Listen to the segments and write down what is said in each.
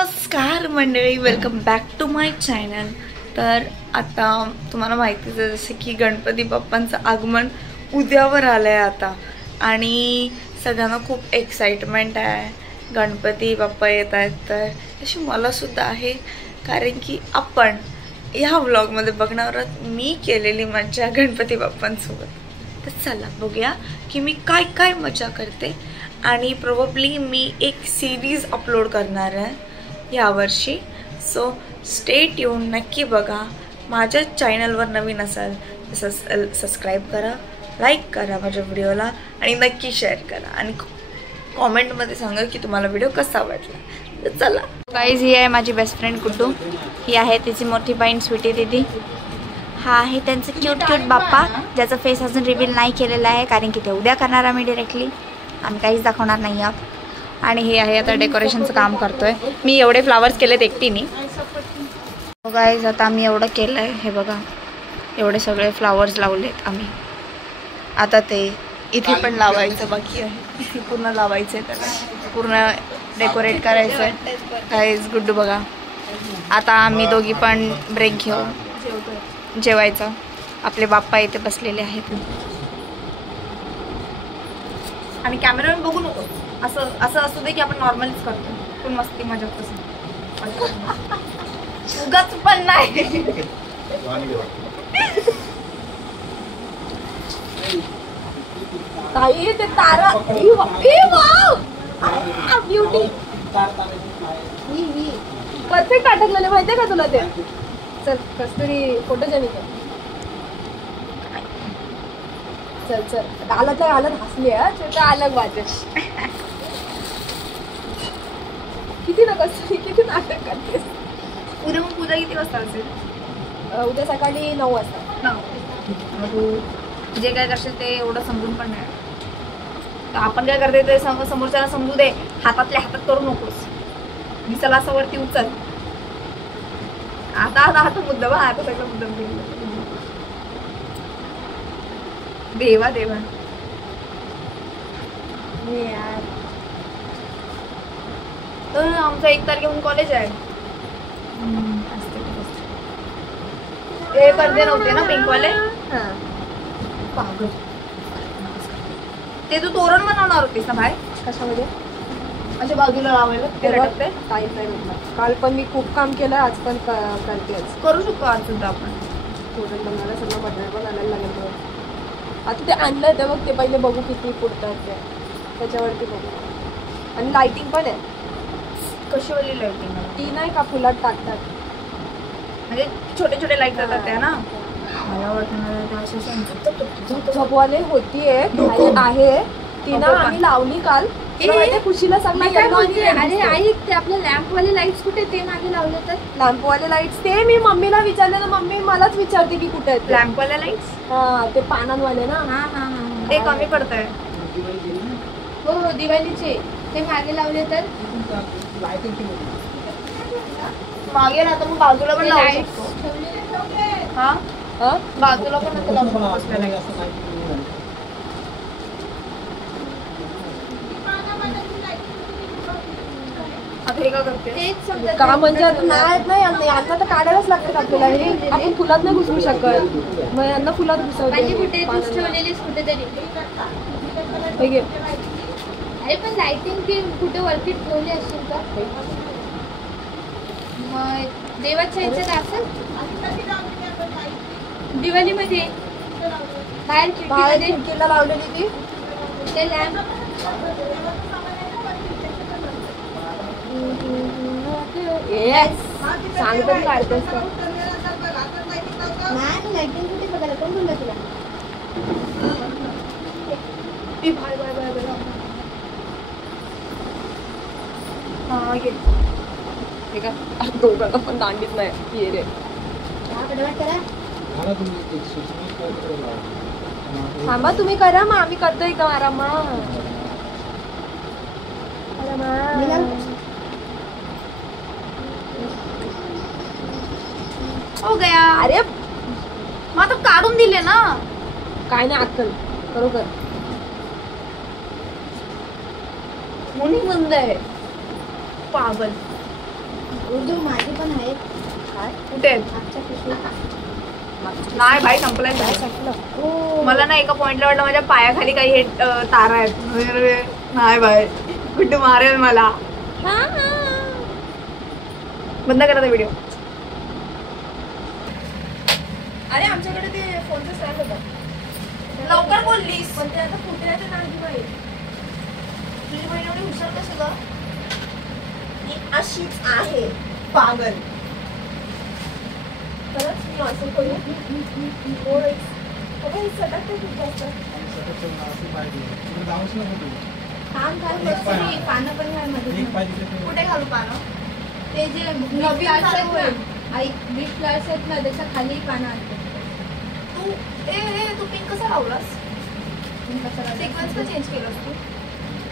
नमस्कार मंडळी, welcome back to my channel. तर आता तुम्हाला माहितीच आहे जसे की गणपती बाप्पांचं आगमन उद्यावर आलंय आता आणि सगळ्यांना खूप एक्साइटमेंट आहे। गणपती बाप्पा येत आहेत तर अशी मला सुद्धा आहे, कारण की आपण ह्या व्लॉगमध्ये बघणार आहोत मी केलेली मज्जा गणपती बाप्पांसोबत। तर चला बघूया की मी काय काय मजा करते आणि प्रोबेबली मी एक सिरीज अपलोड करणार आहे यावर्षी। सो स्टे ट्यून, नक्की बघा। माझ्या चॅनलवर नवीन असाल तर सबस्क्राईब करा, लाईक करा माझ्या व्हिडिओला आणि नक्की शेअर करा आणि कॉमेंटमध्ये सांगा की तुम्हाला व्हिडिओ कसा वाटला। तर चला गाईज, ही आहे माझी बेस्ट फ्रेंड गुड्डू, ही आहे तिची मोठी बहीण स्वीटी दीदी, हा आहे त्यांचं क्यूट क्यूट बाप्पा ज्याचा फेस अजून रिव्हील नाही केलेला आहे कारण की ते उद्या करणार आम्ही डायरेक्टली, आम्ही काहीच दाखवणार नाही आहोत। आणि हे आहे आता डेकोरेशनचं काम करतोय मी, एवढे फ्लावर्स केलेत एकटीने। गाईज आता आम्ही एवढं केलं आहे, हे बघा एवढे सगळे फ्लावर्स लावलेत आम्ही। आता ते इथे पण लावायचं बाकी आहे, इथे पूर्ण लावायचं आहे, त्याला पूर्ण डेकोरेट करायचं आहे। गाईज गुड्डू बघा, आता आम्ही दोघी पण ब्रेक घेऊ जेवायचं। आपले बाप्पा इथे बसलेले आहेत आणि कॅमेरावर बघू नको, असं असं असू दे की आपण नॉर्मलीच करतो, पण मस्ती मजा कसं उगाच पण नाही। काही ते तारा ब्युटी परफेक्ट अटकलेले माहितीये का तुला ते? चल कस्तुरी फोटोजेनिक आहे। चल चल घालत घालत हसली आहे, छोटा अलग वाटे किती ना कस्तुरी किती नाटक करतेस। उद्या मग पूजा किती वाजता असेल? उद्या सकाळी 9 वाजता। तू जे काय करशील ते एवढं समजून पण नाही, तर आपण काय करते ते समोरच्याला समजू दे, हातातल्या हातात करू नकोस। दिसायला असं वरती उचल, आता आता हात मुद्दाम, आता सगळं मुद्दाम केलं। देवा देवा यार, तर आमचं 1 तारखेहून कॉलेज आहे। ते पडदे नव्हते ना पिंकवाले, ते तू तोरण बनवणार होतीस ना बाहेर? कशामध्ये? अशा बाजूला लावायला ते लटकते। टाईम नाही भेटला, काल पण मी खूप काम केलं, आज पण करते। करू शकतो आज सुद्धा आपण तोरण बनवायला, सगळं मटेरियल पण आणायला लागेल। आता ते आणलं तर मग ते पहिले बघू किती पुरतात ते, त्याच्यावरती बघू। आणि लाइटिंग पण आहे। कशी वाली लाइटिंग? ती नाही का फुलात टाकतात, म्हणजे छोटे छोटे लाईट जातात त्या ना? मला वाटतं झोपवाले होती आहे ती ना, आम्ही लावली काल खुशीला सांगला। अरे आई, ते आपले लॅम्पवाले लाईट्स कुठे? ते मागे लावले तर लॅम्पवाले लाईट्स, ते मी मम्मीला विचारले तर मम्मी मलाच विचारते की कुठे आहेत लॅम्पवाले लाईट्स। हा ते पानांवाले ना, हा हा हा, ते कमी पडतंय। हो हो दिवाळीचे ते मागे लावले तर मागे ना, तर मग बाजूला पण लावू शकतो। हा हा बाजूला पण का म्हणजे आता नाही यांना तर काढायलाच लागतात आपल्याला, हे आपण फुलात नाही घुसवू शकत, मग यांना फुलात घुसवते कुठेतरी। अरे पण लाइटिंग की कुठे वरती ठेवली असेल का? मग देवाच्या ह्याच्यात असेल दिवाळीमध्ये बाहेर खिडकीला लावलेली ती, ते लॅम्प सांगतो काढतेस का? नाही लाइटिंग कुठे बघायला, कोण बोलला तुला? Bye bye bye bye. हा ये हे का दोघांना पण दांडीच नाही ये रे। थांबा तुम्ही करा, मग आम्ही करतो एकदम आरामात। हो गया। अरे मग आता काढून दिले ना, काय नाही अक्कल बरोबर मुनी मंद आहे पागल। माझे पण आहेत. कुठे आहेत? नाही भाई, संपलाय. मला ना एका पॉइंटला वाटलं माझ्या पायाखाली काही हे तारा आहेत. नाही भाई, कुठे मारेल मला. बंद करा व्हिडिओ. अरे आमच्याकडे ते फोनचं स्टँड होतं. लवकर बोललीस. पण ते आता फुटल्याचं नाही बाई. तुझी बहीण एवढी हुशार कशी ग? अशीच आहे पागल. खरंच मी असं करू. सटकते खूप जास्त. पानं पण घाल मध्ये. कुठे घालू पानं? ते जे नवीन फ्लावर्स आहेत ना, बीट फ्लावर्स आहेत ना, त्याच्या खाली पानं असतात. तू पिंक कसा लावलास? सिक्वेन्स का चेंज केलास तू?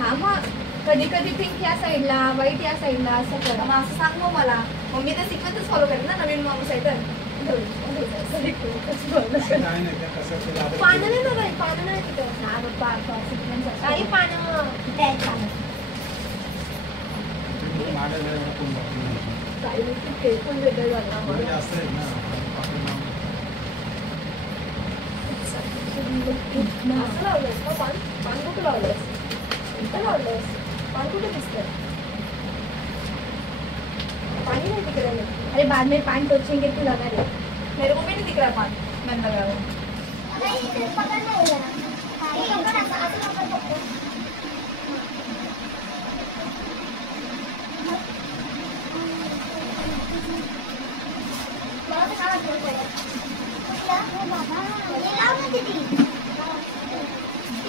हा, मग कधी कधी पिंक या साईडला, व्हाईट या साईडला, असं कर. मग असं सांग मग मला. मग मी ते सिक्वेन्सच फॉलो करेन ना, नवीन माणूस आहे तर. पानं नाही ना बाई, पानं नाही तिथं. हा बाबा, सिक्वेन्स काही पानं द्यायचं. काही ते पण वेगळं झालं. असं लावलंस का पान? पान कुठं लावलंस? इथं लावलंस. पान कुठे दिसतंय? पानी नहीं दिख रहा है. अरे बाद में पान टोचेंगे तो लगा ले. मेरे को भी नहीं दिख रहा पान. मैंने लगाया. नहीं इधर पकड़ नहीं हो रहा. ये पकड़ ऐसा ऐसे पकड़ सकते. बहुत सारा छोड़ पड़ा. क्या है बाबा? ये लाओ ना दीदी.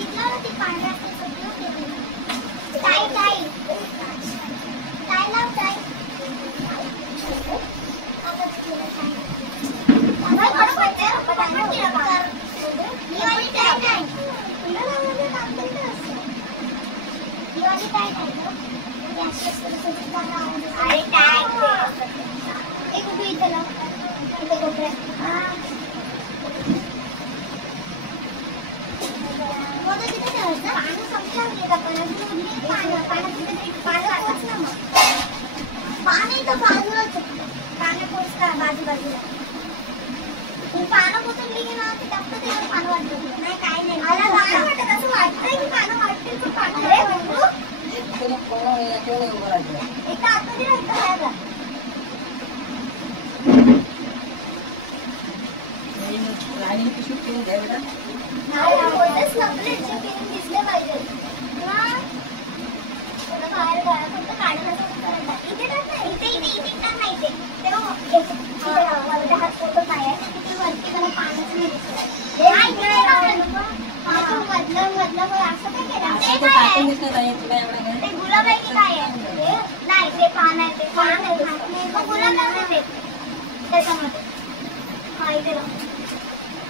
इतना ना पान रखते सब लोग के. Tie tie. टाई लाओ टाई. बाजूला पानं पोचून गेली ना ते टप्प ते पानं वाटत नाही. काय नाही मला काय वाटत असं वाटतंय की पानं वाटतील पण पानं रे बंधू एका आतमध्ये राहतं खायला. राणी पिशवी पिऊन द्या बेटा. नाही होतेच लपले दिसले पाहिजे. बाहेर गळा फक्त काढायला करायचा. इथे टाक ना. इथे इथे इथे टाक नाही. इथे तेव्हा माझ्या हात फोटो नाही आहे. तिथे वरती मला पाण्याचं नाही दिसत. मधलं असं काय केलं? ते काय आहे? ते गुलाब आहे की काय आहे? नाही ते पान आहे. ते पान आहे. मग गुलाब लावले ते त्याच्यामध्ये. हा इथे लाव.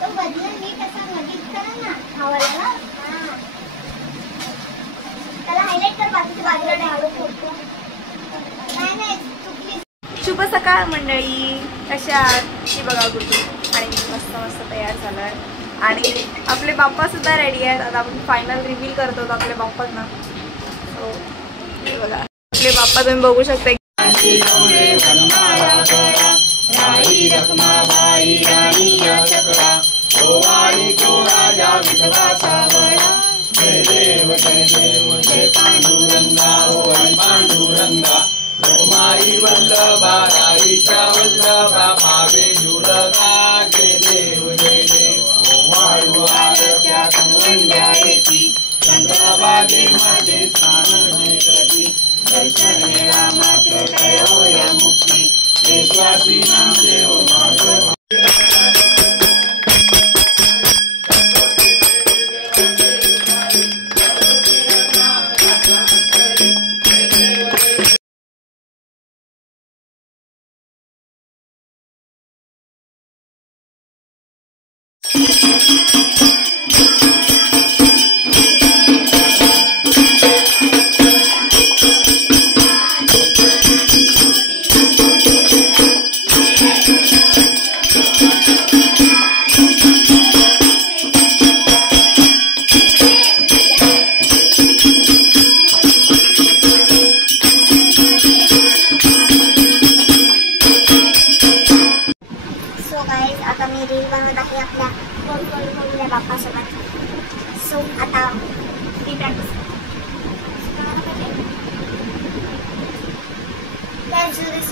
तो बदलून मी कसं मध्ये करा ना खावायला ना. त्याला हायलाइट कर. बाकीच्या बाजूला डाळू फोटो. नाही नाही चुकली. शुभ सकाळ मंडळी, कशा आहात? ही बघा गुड्डू आणि मी मस्त मस्त तयार झालो आहे आणि आपले बाप्पा सुद्धा रेडी आहेत. आता आपण फायनल रिव्हील करतो आपल्या बाप्पांना. सो हे बघा आपले बाप्पा तुम्ही बघू शकता. रमाई वल्लभा राईच्या वल्लभा भावे जुळगा. जय देव जय देव. वाळू आरत्या कुंवंड्या येती चंद्रभागे मध्ये स्नान जय करती. दर्शनेला मात्र तयोया मुक्ती. विश्वासी Namdev Bhagwat.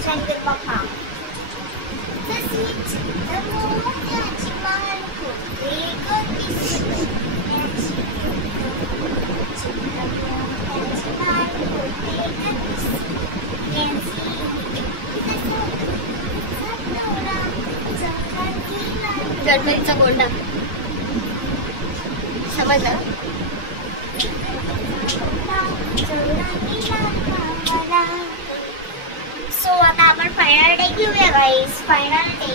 tradition with Papa. तशीच मोत्याची माळ होते गतीस गणपतीचा गोंडा समजलं. सो आता आपण फायनल डे घेऊया गाईस. फायनल डे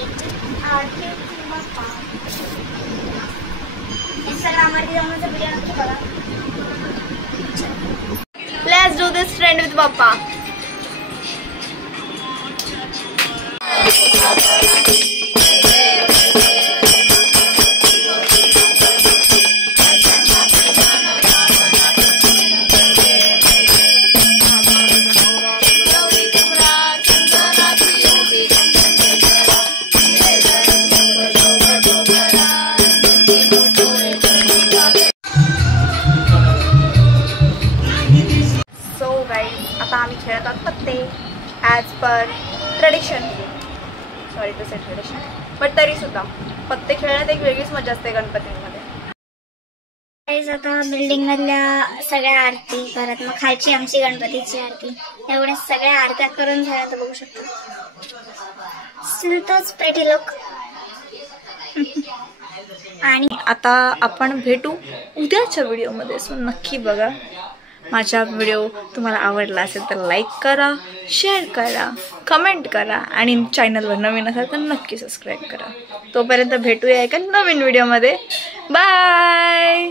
इंस्टाग्रामवरती जाऊन व्हिडिओ नक्की बघा. Let's do this trend with papa. आता आम्ही खेळत आहोत पत्ते as per tradition. Sorry to say tradition, but तरीसुद्धा पत्ते खेळण्यात एक वेगळीच मजा असते गणपतींमध्ये. आता बिल्डिंग मधल्या सगळ्या आरती करत मग खालची आमची गणपतीची आरती एवढ्या सगळ्या आरत्या करून झाल्या तर बघू शकतो. तोच प्रेटी लोक. आणि आता आपण भेटू उद्याच्या व्हिडिओमध्ये. सो नक्की बघा. माझा व्हिडिओ तुम्हाला आवडला असेल तर लाईक करा, शेअर करा, कमेंट करा आणि चॅनलवर नवीन असाल तर नक्की सबस्क्राईब करा. तोपर्यंत भेटूया एका नवीन व्हिडिओमध्ये. बाय.